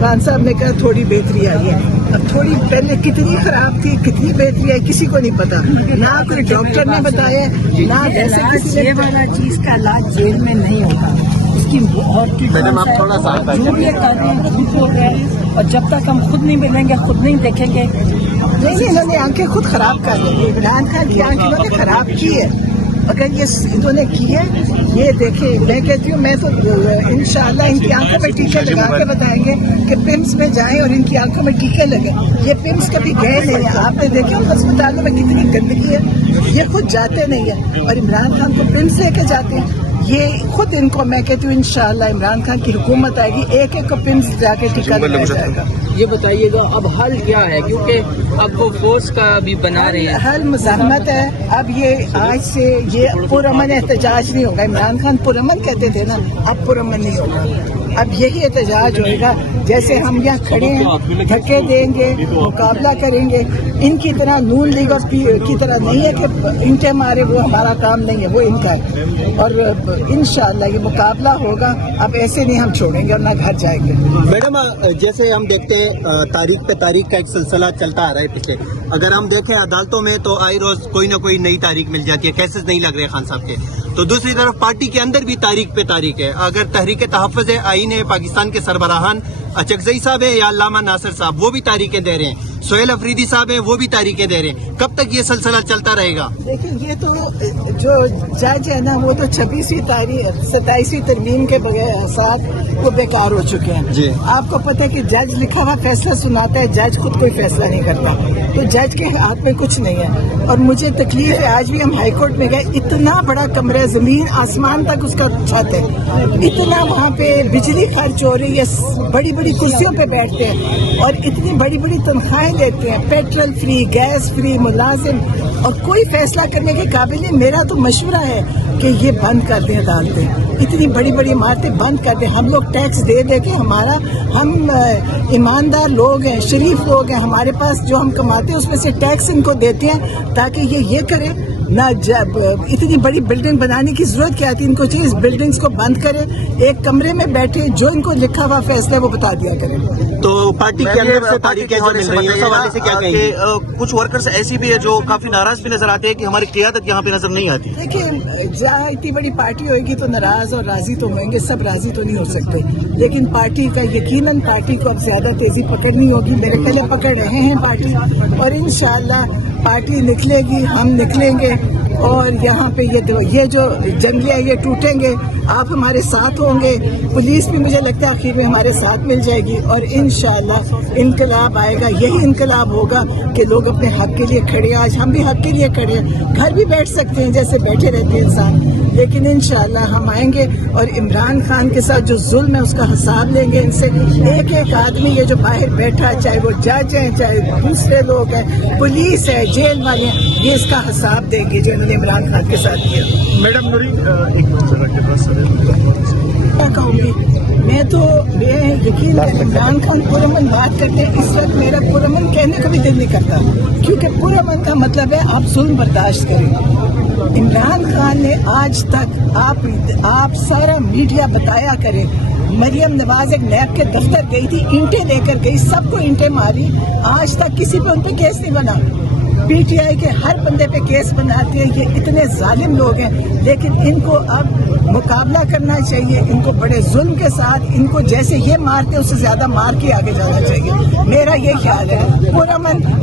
खान साहब ने कहा थोड़ी बेहतरी आई है। अब थोड़ी पहले कितनी खराब थी, कितनी बेहतरी आई, किसी को नहीं पता, ना कोई डॉक्टर ने बताया, ना वैसे किसी ने। ये वाला चीज का इलाज जेल में नहीं होगा, उसकी और मैडम आप थोड़ा सा जो ये कर रहे हैं खुद हो गए, और जब तक हम खुद नहीं मिलेंगे, खुद नहीं देखेंगे। नहीं, इन्होंने आंखें खुद खराब कर दी। इमरान खान की आंखें इन्होंने खराब की है। अगर ये इन्होंने की है, ये देखे, मैं कहती हूँ, मैं तो इंशाअल्लाह इनकी आंखों में टीके लगा के बताएंगे कि पिम्स में जाएं और इनकी आंखों में टीके लगे। ये पिम्स कभी गए नहीं है, आपने देखे उन अस्पतालों में कितनी गंदगी है, ये खुद जाते नहीं है और इमरान खान को पिम्स लेके जाते हैं। ये खुद इनको, मैं कहती हूँ इंशाअल्लाह इमरान खान की हुकूमत आएगी, एक एक को पिम्स जाके टीका लगाया जाएगा। ये बताइएगा अब हल क्या है, क्योंकि अब वो फोर्स का भी बना रहे हैं। हल मुज़ाहमत है। अब ये आज से ये पुरअमन एहतजाज नहीं होगा। इमरान खान पुरअमन कहते थे ना, अब पुरअमन नहीं होगा। अब यही एहतजाज होएगा, जैसे हम यहाँ खड़े हैं, धक्के देंगे, मुकाबला करेंगे। इनकी तरह नून लीग और की तरह नहीं है कि इंटे मारे, वो हमारा काम नहीं है, वो इनका है। और इंशाअल्लाह ये मुकाबला होगा। अब ऐसे नहीं हम छोड़ेंगे और ना घर जाएंगे। मैडम जैसे हम देखते हैं तारीख पे तारीख का एक सिलसिला चलता आ रहा है पीछे। अगर हम देखें अदालतों में तो आई रोज कोई ना कोई नई तारीख मिल जाती है, केसेस नहीं लग रहे खान साहब के। तो दूसरी तरफ पार्टी के अंदर भी तारीख पे तारीख है। अगर तहरीक तहफ़्फ़ुज़ आईन है, पाकिस्तान के सरबराहान अचकज़ई साहब है या अल्लामा नासिर साहब, वो भी तारीखें दे रहे हैं। सोहेल अफरीदी साहब है, वो भी तारीखें दे रहे हैं। कब तक ये सिलसिला चलता रहेगा? देखिए, ये तो जो जज है ना, वो तो 26वीं तारीख 27वीं तरमीम के बगैर साथ वो बेकार हो चुके हैं जी। आपको पता है कि जज लिखा हुआ फैसला सुनाता है, जज खुद कोई फैसला नहीं करता, तो जज के हाथ में कुछ नहीं है। और मुझे तकलीफ है, आज भी हम हाई कोर्ट में गए, इतना बड़ा कमरा, जमीन आसमान तक उसका छत है, इतना वहाँ पे बिजली खर्च हो रही है, बड़ी बड़ी कुर्सियों पे बैठते हैं और इतनी बड़ी बड़ी तनख्वाहें लेते हैं, पेट्रोल फ्री, गैस फ्री, मुलाजिम, और कोई फैसला करने के काबिल नहीं। मेरा तो मशवरा है कि ये बंद कर दें अदालतें, इतनी बड़ी बड़ी इमारतें बंद कर दें। हम लोग टैक्स दे दे के हम ईमानदार लोग हैं, शरीफ लोग हैं, हमारे पास जो हम कमाते हैं उसमें से टैक्स इनको देते हैं ताकि ये करें ना। जब इतनी बड़ी बिल्डिंग बनाने की जरूरत क्या थी, इनको चाहिए इस बिल्डिंग्स को बंद करें, एक कमरे में बैठे, जो इनको लिखा हुआ फैसला है वो बता दिया करें। तो पार्टी के अंदर से तारीखें जो मिल रही है, उस हवाले से क्या कहेंगे? कुछ वर्कर्स ऐसी भी है जो काफी नाराज भी नजर आते हैं कि हमारी क़ियादत यहाँ पे नजर नहीं आती। देखिए, जहाँ इतनी बड़ी पार्टी होगी तो नाराज और राजी तो होंगे, सब राजी तो नहीं हो सकते, लेकिन पार्टी का यकीनन पार्टी को अब ज्यादा तेजी पकड़नी होगी। मेरे पहले पकड़ रहे हैं पार्टी, और इंशाअल्लाह पार्टी निकलेगी, हम निकलेंगे, और यहाँ पे ये जो जंगले हैं ये टूटेंगे। आप हमारे साथ होंगे, पुलिस भी मुझे लगता है आखिर में हमारे साथ मिल जाएगी, और इंशाअल्लाह इनकलाब आएगा। यही इनकलाब होगा कि लोग अपने हक के लिए खड़े हैं। आज हम भी हक के लिए खड़े हैं, घर भी बैठ सकते हैं जैसे बैठे रहते हैं इंसान, लेकिन इंशाअल्लाह हम आएंगे और इमरान खान के साथ जो जुल्म है उसका हिसाब लेंगे इनसे। एक एक आदमी ये जो बाहर बैठा है, चाहे वो जज है, चाहे दूसरे लोग हैं, पुलिस है, जेल वाले हैं, ये इसका हिसाब देंगे जो इन्होंने इमरान खान के साथ किया। मैडम नूरी एक जगह के पास क्या कहूँगी मैं, तो यकीन इमरान खान पुरअमन बात करते हैं, इस वक्त मेरा पुरअमन कहने का भी दिल नहीं करता, क्योंकि पुरअमन का मतलब है आप जुल्म बर्दाश्त करें। इमरान खान ने आज तक आप सारा मीडिया बताया करें, मरियम नवाज एक नैब के दफ्तर गई थी, ईंटें लेकर गई, सबको ईंटें मारी, आज तक किसी पे उन पे केस नहीं बना। पीटीआई के हर बंदे पे केस बनाते हैं, ये इतने जालिम लोग हैं, लेकिन इनको अब मुकाबला करना चाहिए, इनको बड़े जुल्म के साथ, इनको जैसे ये मारते उससे ज्यादा मार के आगे जाना चाहिए, मेरा ये ख्याल है।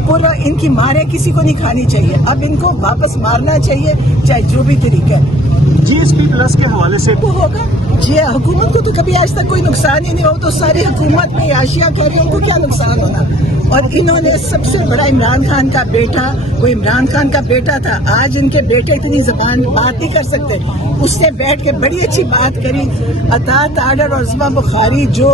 पूरा इनकी मारे किसी को नहीं खानी चाहिए, अब इनको वापस मारना चाहिए, चाहे जो भी तरीका है। GSP प्लस के हवाले से वो होगा जी, हुकूमत को तो कभी आज तक कोई नुकसान ही नहीं हो, तो सारी हुकूमत में आशिया कह रही है, उनको क्या नुकसान होना। और इन्होंने सबसे बड़ा इमरान खान का बेटा, वो इमरान खान का बेटा था, आज इनके बेटे इतनी जबान बात नहीं कर सकते, उसने बैठ के बड़ी अच्छी बात करी। अतात आर्डर और ज़ुमा बुखारी जो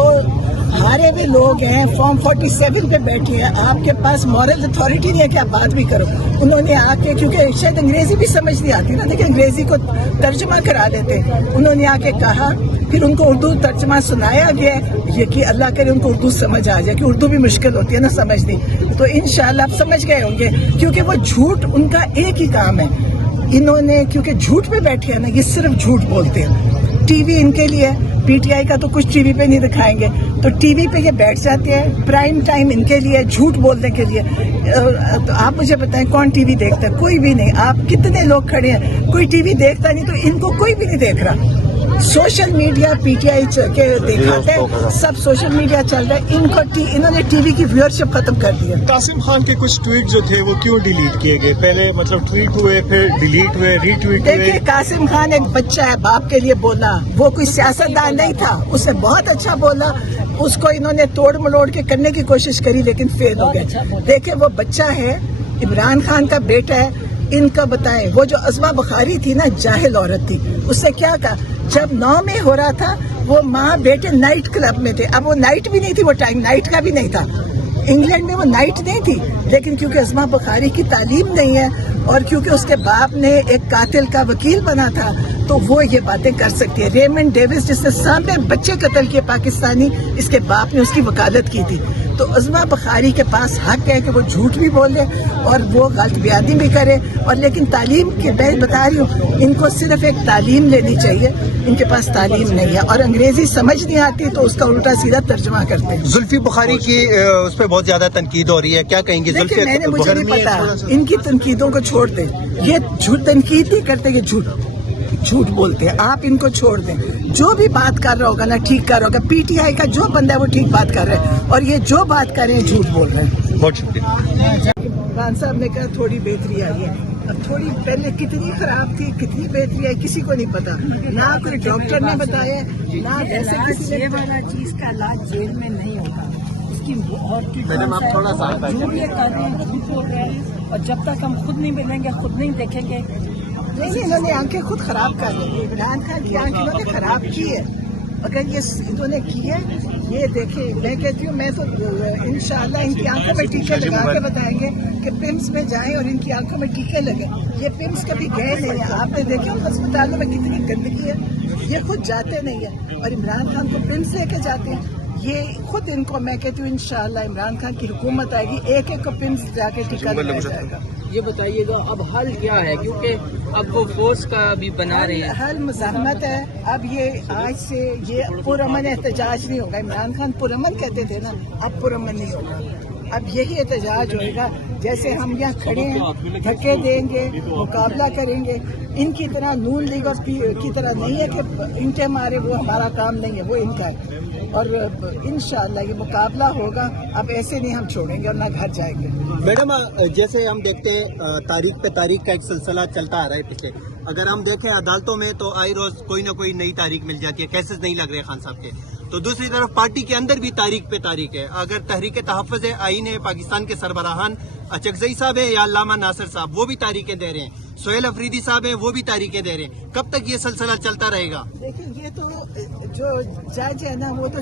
हारे हुए लोग हैं, फॉर्म 47 पे बैठे हैं, आपके पास मॉरल अथॉरिटी नहीं है कि आप बात भी करो। उन्होंने आके, क्योंकि शायद अंग्रेजी भी समझ नहीं आती ना, देखिए अंग्रेजी को तर्जमा करा देते, उन्होंने आके कहा, फिर उनको उर्दू तर्जमा सुनाया गया, ये कि अल्लाह करे उनको उर्दू समझ आ जाए, कि उर्दू भी मुश्किल होती है ना समझनी, तो इंशाअल्लाह आप समझ गए होंगे, क्योंकि वो झूठ उनका एक ही काम है। इन्होंने क्योंकि झूठ पे बैठे हैं ना, ये सिर्फ झूठ बोलते हैं, टीवी इनके लिए, पीटीआई का तो कुछ टीवी पे नहीं दिखाएंगे, तो टीवी पे ये बैठ जाते हैं, प्राइम टाइम इनके लिए झूठ बोलने के लिए। तो आप मुझे बताएं कौन टीवी देखता है? कोई भी नहीं। आप कितने लोग खड़े हैं, कोई टीवी देखता नहीं, तो इनको कोई भी नहीं देख रहा। सोशल मीडिया पीटीआई के दिखाते हैं, सब सोशल मीडिया चल रहा है। इन्होंने टीवी की व्यूअरशिप खत्म कर दी है। कासिम खान के कुछ ट्वीट जो थे वो क्यों डिलीट किए गए? पहले मतलब ट्वीट हुए, फिर डिलीट हुए, रीट्वीट हुए। देखिए, कासिम खान एक बच्चा है, बाप के लिए बोला, वो कोई सियासतदान नहीं था, उसने बहुत अच्छा बोला। उसको इन्होंने तोड़ मरोड़ के करने की कोशिश करी, लेकिन फेल हो गए। देखिए, वो बच्चा है, इमरान खान का बेटा है। इनका बताएं, वो जो अज़मा बुखारी थी ना, जाहिल औरत थी, उसने क्या कहा जब 9 में हो रहा था, वो माँ बेटे नाइट क्लब में थे। अब वो नाइट भी नहीं थी, वो टाइम नाइट का भी नहीं था। इंग्लैंड में वो नाइट नहीं थी, लेकिन क्योंकि अज़मा बुखारी की तालीम नहीं है और क्योंकि उसके बाप ने एक कातिल का वकील बना था, तो वो ये बातें कर सकती है। रेमंड डेविस जिसने सामने बच्चे कत्ल किए पाकिस्तानी, इसके बाप ने उसकी वकालत की थी। तो अज़मा बुखारी के पास हक है कि वो झूठ भी बोले और वो गलत बयानी भी करे। और लेकिन तालीम की मैं बता रही हूँ, इनको सिर्फ एक तालीम लेनी चाहिए, इनके पास तालीम नहीं है और अंग्रेजी समझ नहीं आती, तो उसका उल्टा सीधा तर्जुमा करते हैं। जुल्फी बुखारी की उस पर बहुत ज्यादा तनकीद हो रही है, क्या कहेंगे? देखिए, मुझे नहीं पता, इनकी तनकीदों को छोड़ दें। ये झूठ तनकीद नहीं करते, ये झूठ बोलते हैं। आप इनको छोड़ दें। जो भी बात कर रहा होगा ना, ठीक कर रहा होगा। पीटीआई का जो बंदा है वो ठीक बात कर रहा है, और ये जो बात कर रहे हैं झूठ बोल रहे हैं। बहुत शुक्रिया। खान साहब ने कहा थोड़ी बेहतरी आई है। अब थोड़ी पहले कितनी खराब थी, कितनी बेहतरी आई, किसी को नहीं पता। ना कोई डॉक्टर ने बताया, ना वैसे किसी ने। वाला चीज का इलाज जेल में नहीं होगा। उसकी मैडम, आप थोड़ा सा जो ये कर रहे हैं झूठ बोल रहे हैं, और जब तक हम खुद नहीं मिलेंगे, खुद नहीं देखेंगे। नहीं, इन्होंने आंखें खुद खराब कर ली है। इमरान खान की आंखें इन्होंने खराब की है। अगर ये इन्होंने की है, ये देखे, मैं कहती हूँ, मैं तो इंशाल्लाह इनकी आंखों में टीके लगा के बताएंगे कि पिम्स में जाएं और इनकी आंखों में टीके लगे। ये पिम्स कभी गए नहीं है। आपने देखे उन अस्पतालों में कितनी गंदगी है, ये खुद जाते नहीं है और इमरान खान को पिम्स लेके जाते हैं। ये खुद इनको, मैं कहती हूँ इंशाल्लाह इमरान खान की हुकूमत आएगी, एक एक को पिम्स जाके टीका लगाया जाएगा। ये बताइएगा अब हल क्या है, क्योंकि अब वो फोर्स का भी बना रहे हैं। हल मुज़ाहमत है। अब ये आज से ये पुरअमन एहतजाज नहीं होगा। इमरान खान पुरअमन कहते थे ना, अब पुरअमन नहीं होगा। अब यही एहतजाज होएगा। जैसे हम यहाँ खड़े हैं, धक्के देंगे, मुकाबला करेंगे। इनकी तरह नून लीग और की तरह नहीं है कि इंटे मारे, वो हमारा काम नहीं है, वो इनका है। और इंशाअल्लाह ये मुकाबला होगा। अब ऐसे नहीं हम छोड़ेंगे और ना घर जाएंगे। मैडम, जैसे हम देखते हैं तारीख पे तारीख का एक सिलसिला चलता आ रहा है पीछे। अगर हम देखें अदालतों में तो आई रोज कोई ना कोई नई तारीख मिल जाती है, केसेस नहीं लग रहे खान साहब के। तो दूसरी तरफ पार्टी के अंदर भी तारीख पे तारीख है। अगर तहरीक तहफ़्फ़ुज़ आईन है, पाकिस्तान के सरबराहान अचकज़ई साहब है या अल्लामा नासिर साहब, वो भी तारीखें दे रहे हैं। सोहेल अफरीदी साहब हैं, वो भी तारीखें दे रहे हैं। कब तक ये सिलसिला चलता रहेगा? देखिए, ये तो जो जज है ना, वो तो